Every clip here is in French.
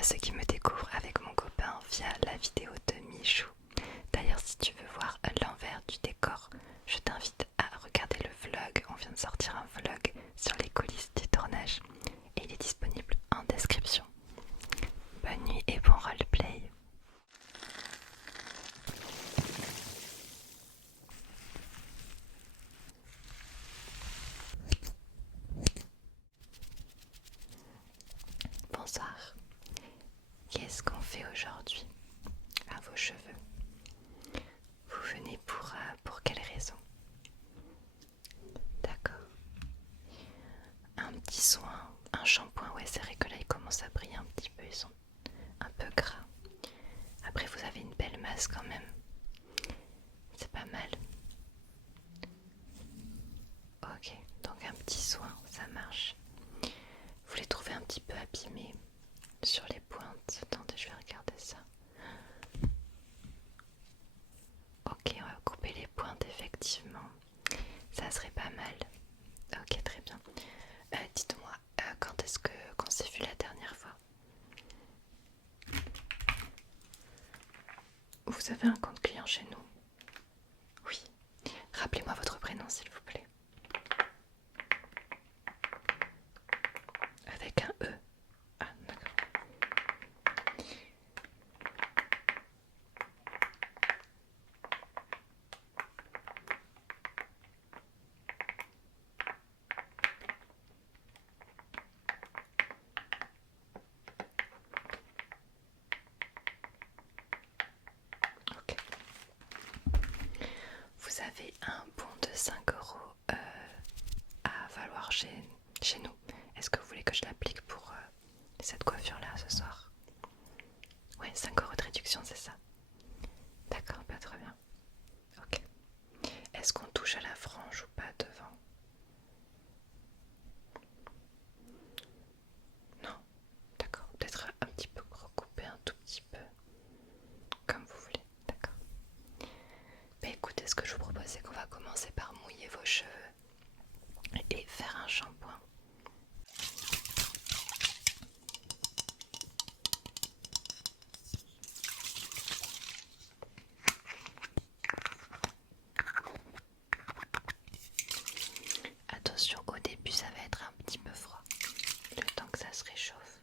à ceux qui me découvrent avec mon copain via la vidéo de Michou. D'ailleurs, si tu veux voir l'envers du décor, je t'invite à regarder le vlog. On vient de sortir un vlog sur les coulisses du tournage et il est disponible en description. Bonne nuit et bon roleplay. Bonsoir. Qu'est-ce qu'on fait aujourd'hui à vos cheveux? Vous venez pour quelle raison? D'accord. Un petit soin, un shampoing, ouais c'est vrai que là ils commencent à briller un petit peu, ils sont un peu gras. Après vous avez une belle masse quand même, c'est pas mal. Ok, donc un petit soin, ça marche. Vous les trouvez un petit peu abîmés sur les pointes. Attendez, je vais regarder ça. Ok, on va couper les pointes effectivement. Ça serait pas mal. Ok, très bien. Dites-moi, quand est-ce qu'on s'est vu la dernière fois? Vous avez un compte client chez nous? Oui. Rappelez-moi votre prénom s'il vous plaît. Avec un E. Ah, d'accord. Ok. Vous avez un bon de 5 € à valoir chez nous. Est-ce que vous voulez que je l'applique pour cette coiffure-là ce soir? Ouais, 5 € de réduction, c'est ça? D'accord, pas très bien. Ok. Est-ce qu'on touche à la frange ou pas devant? Non? D'accord. Peut-être un petit peu recouper un tout petit peu. Comme vous voulez. D'accord. Bah écoutez, ce que je vous propose, c'est qu'on va commencer par mouiller vos cheveux et faire un shampoing. Attention, au début ça va être un petit peu froid, le temps que ça se réchauffe.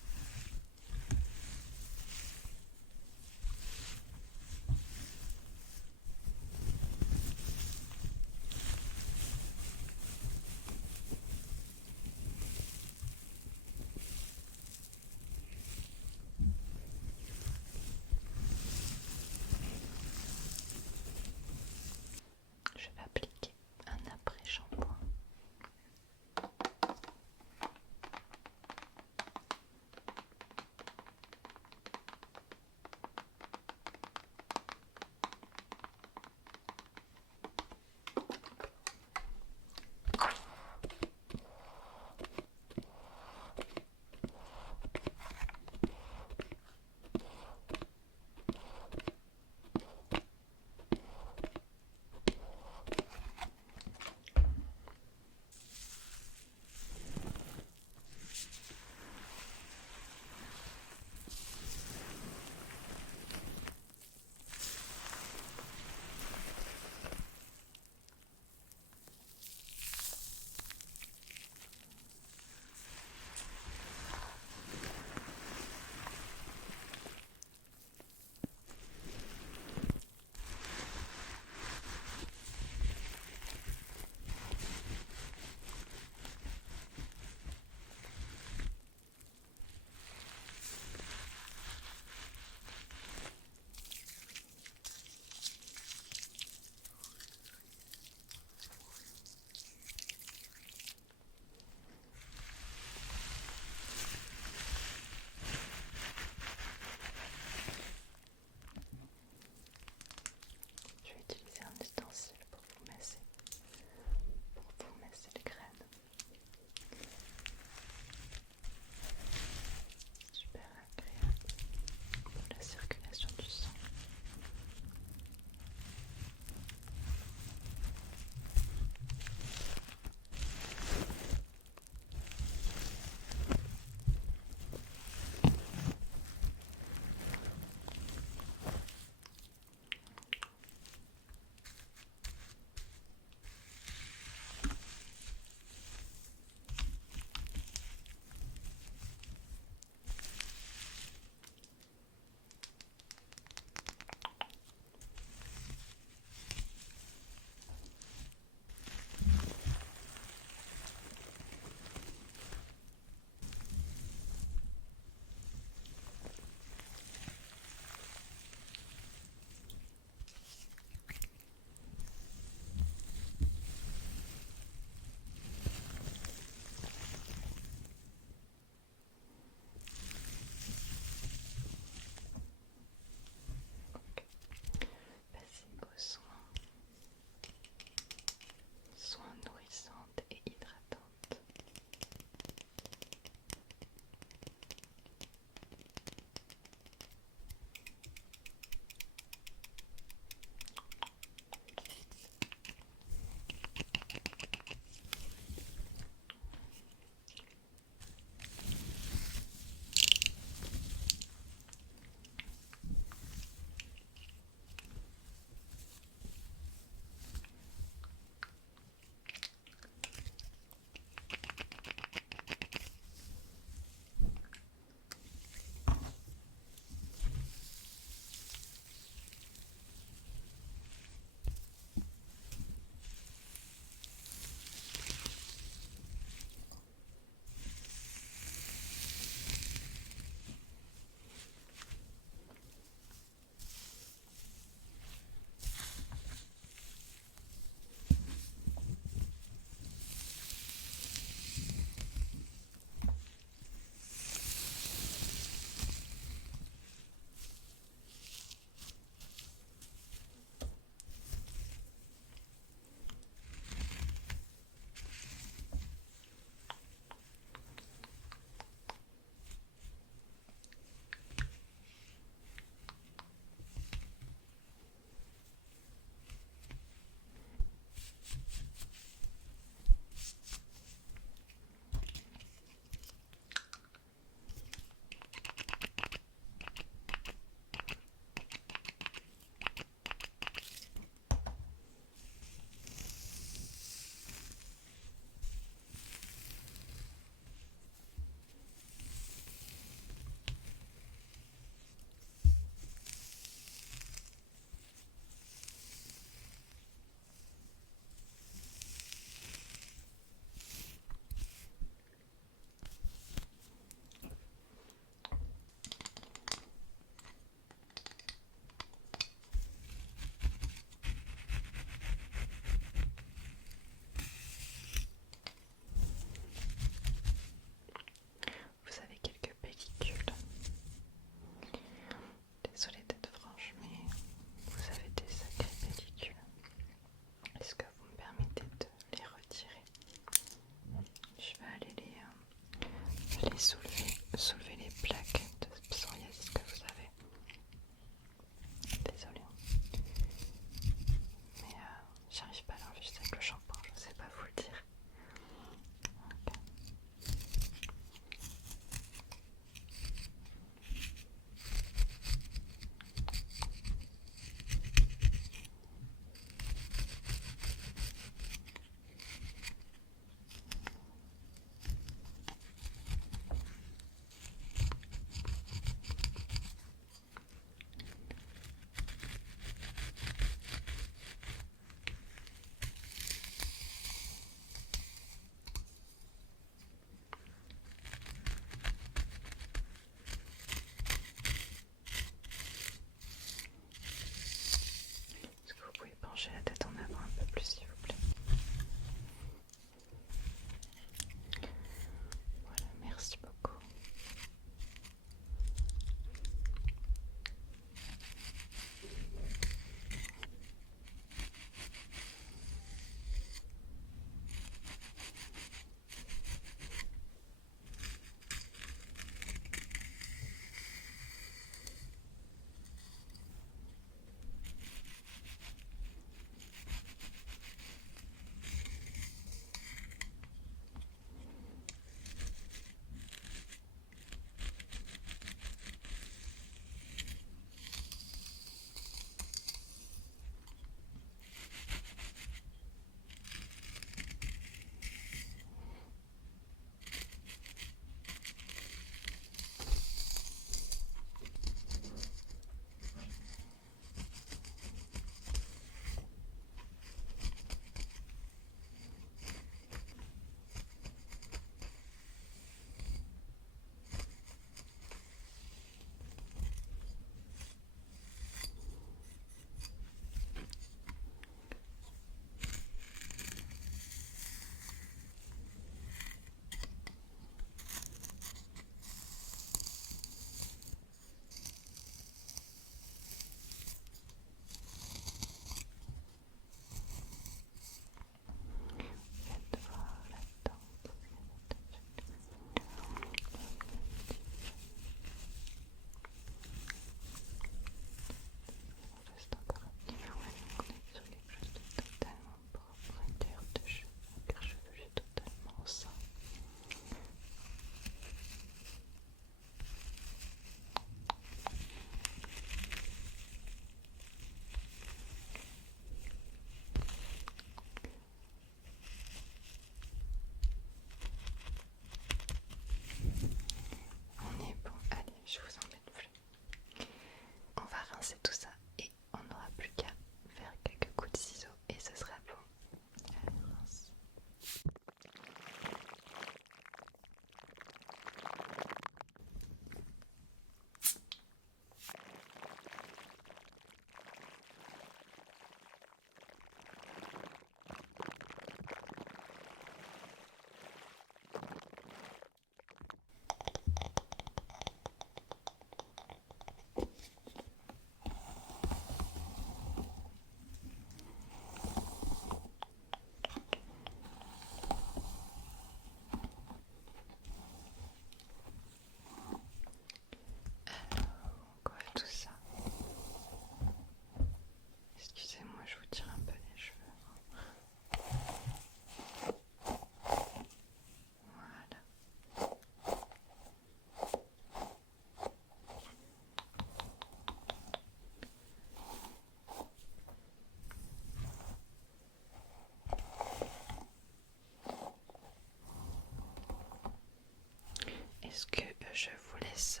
laisse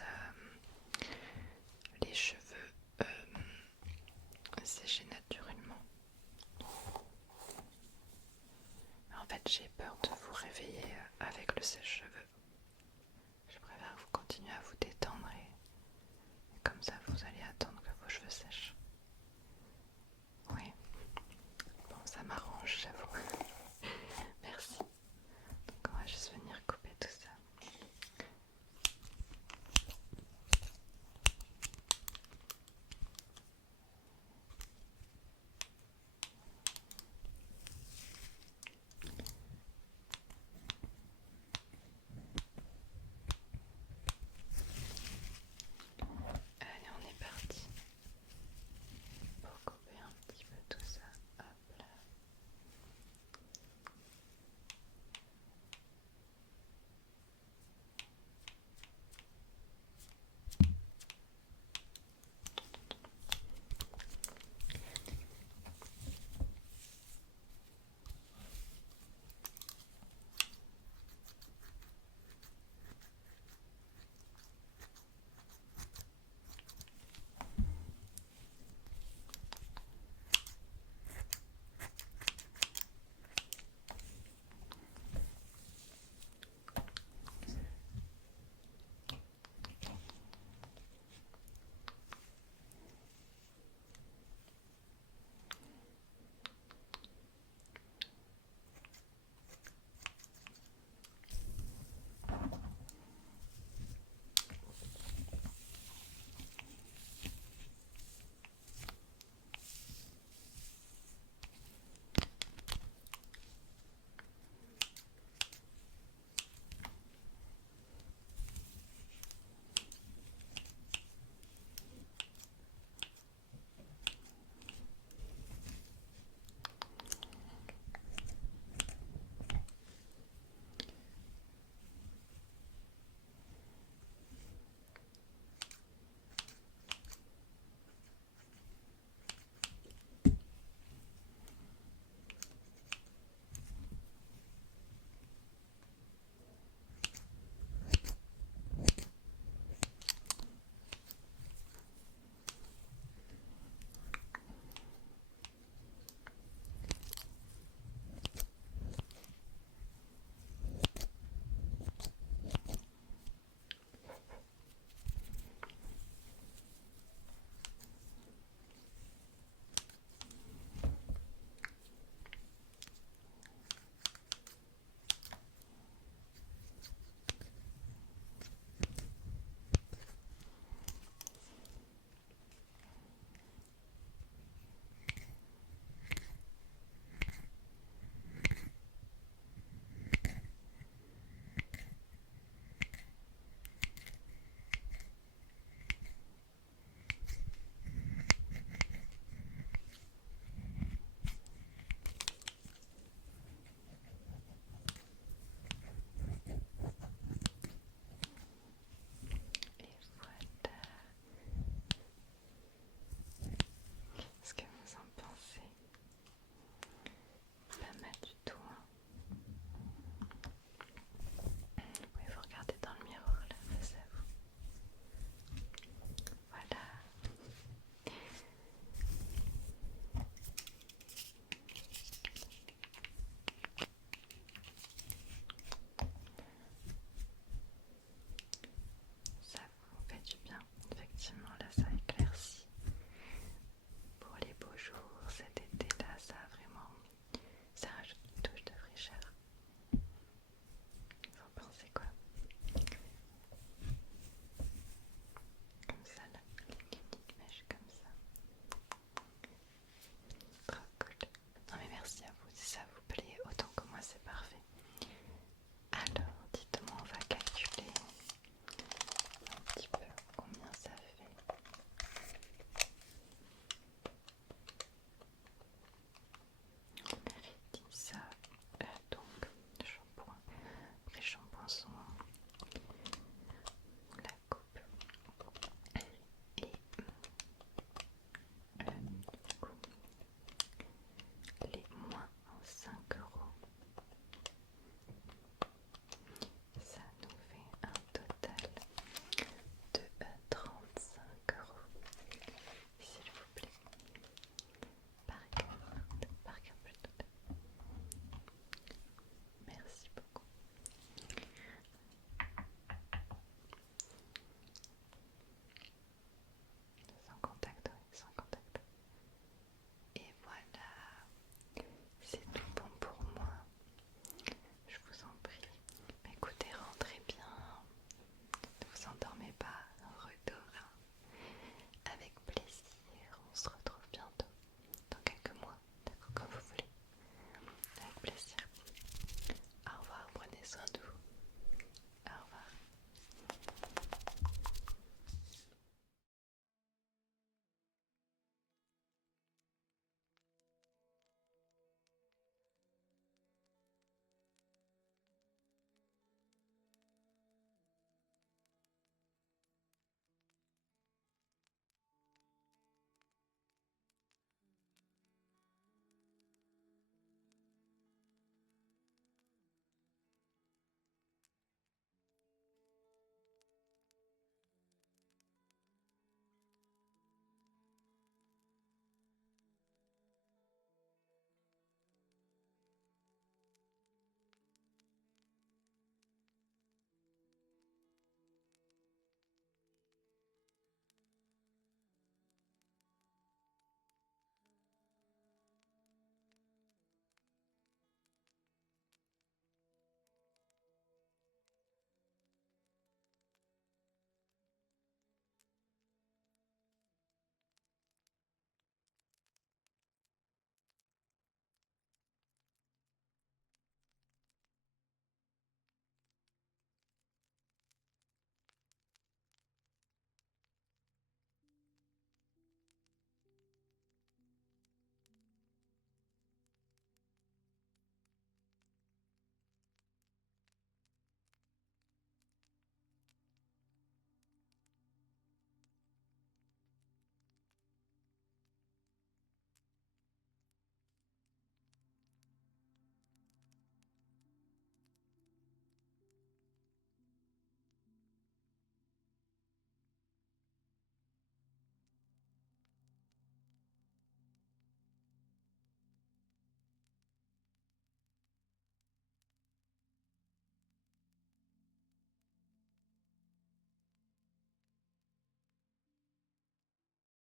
les cheveux sécher naturellement. En fait, j'ai peur de vous réveiller avec le sèche-cheveux. Je préfère vous continuer à